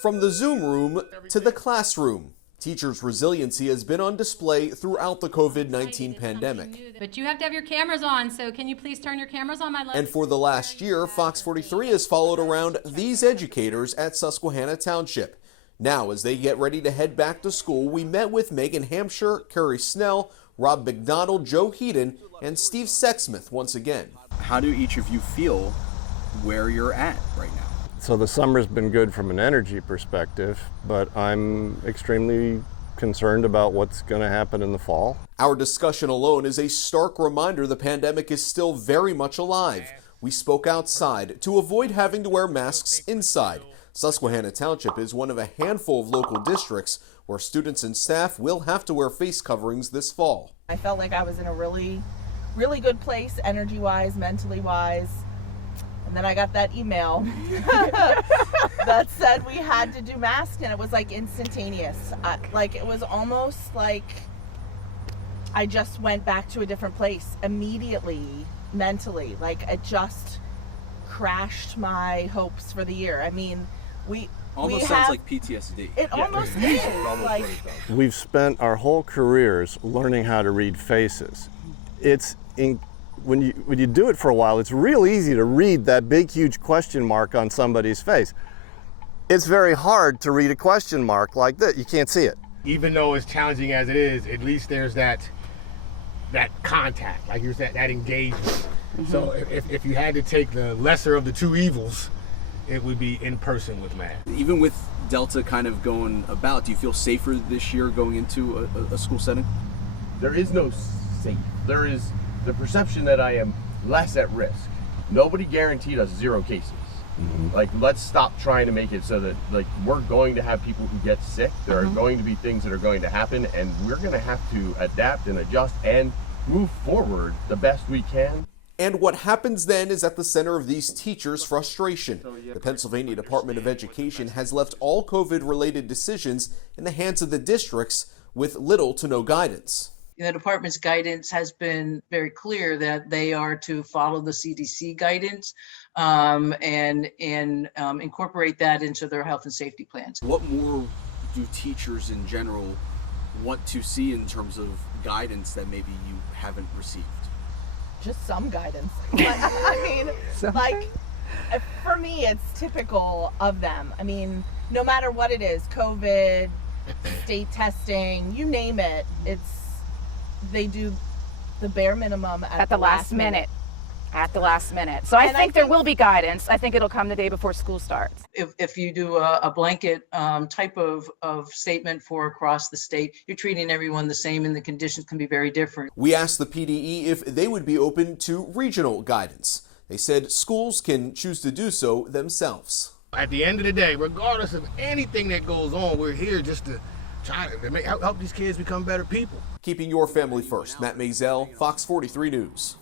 From the Zoom room to the classroom, teachers' resiliency has been on display throughout the COVID-19 pandemic. But you have to have your cameras on, so can you please turn your cameras on, my love? And for the last year, FOX43 has followed around these educators at Susquehanna Township. Now, as they get ready to head back to school, we met with Megan Hampshire, Curry Snell, Rob McDonald, Joe Heaton, and Steve Sexsmith once again. How do each of you feel where you're at right now? So the summer's been good from an energy perspective, but I'm extremely concerned about what's going to happen in the fall. Our discussion alone is a stark reminder the pandemic is still very much alive. We spoke outside to avoid having to wear masks inside. Susquehanna Township is one of a handful of local districts where students and staff will have to wear face coverings this fall. I felt like I was in a really good place, energy-wise, mentally-wise. And then I got that email that said we had to do masks, and it was like instantaneous. It was almost like I just went back to a different place immediately, mentally. Like it just crashed my hopes for the year. I mean, sounds like PTSD. It almost is. Like, we've spent our whole careers learning how to read faces. When you do it for a while, it's real easy to read that big, huge question mark on somebody's face. It's very hard to read a question mark like that. You can't see it. Even though it's challenging as it is, at least there's that contact, like you said, that engagement. Mm-hmm. So if you had to take the lesser of the two evils, it would be in person with math. Even with Delta kind of going about, do you feel safer this year going into a school setting? There is no safe. There is the perception that I am less at risk. Nobody guaranteed us 0 cases. Mm-hmm. Like, let's stop trying to make it so that, like, we're going to have people who get sick. There are going to be things that are going to happen, and we're going to have to adapt and adjust and move forward the best we can. And what happens then is at the center of these teachers' frustration. The Pennsylvania Department of Education has left all COVID-related decisions in the hands of the districts with little to no guidance. The department's guidance has been very clear that they are to follow the CDC guidance and incorporate that into their health and safety plans. What more do teachers in general want to see in terms of guidance that maybe you haven't received? Just some guidance. I mean, like, for me, it's typical of them. I mean, no matter what it is, COVID, state testing, you name it, they do the bare minimum at the last minute. At the last minute. So I think there will be guidance. I think it'll come the day before school starts. If you do a blanket type of statement for across the state, you're treating everyone the same and the conditions can be very different. We asked the PDE if they would be open to regional guidance. They said schools can choose to do so themselves. At the end of the day, regardless of anything that goes on, we're here just to try to help these kids become better people. Keeping your family first. Matt Maisel, Fox 43 News.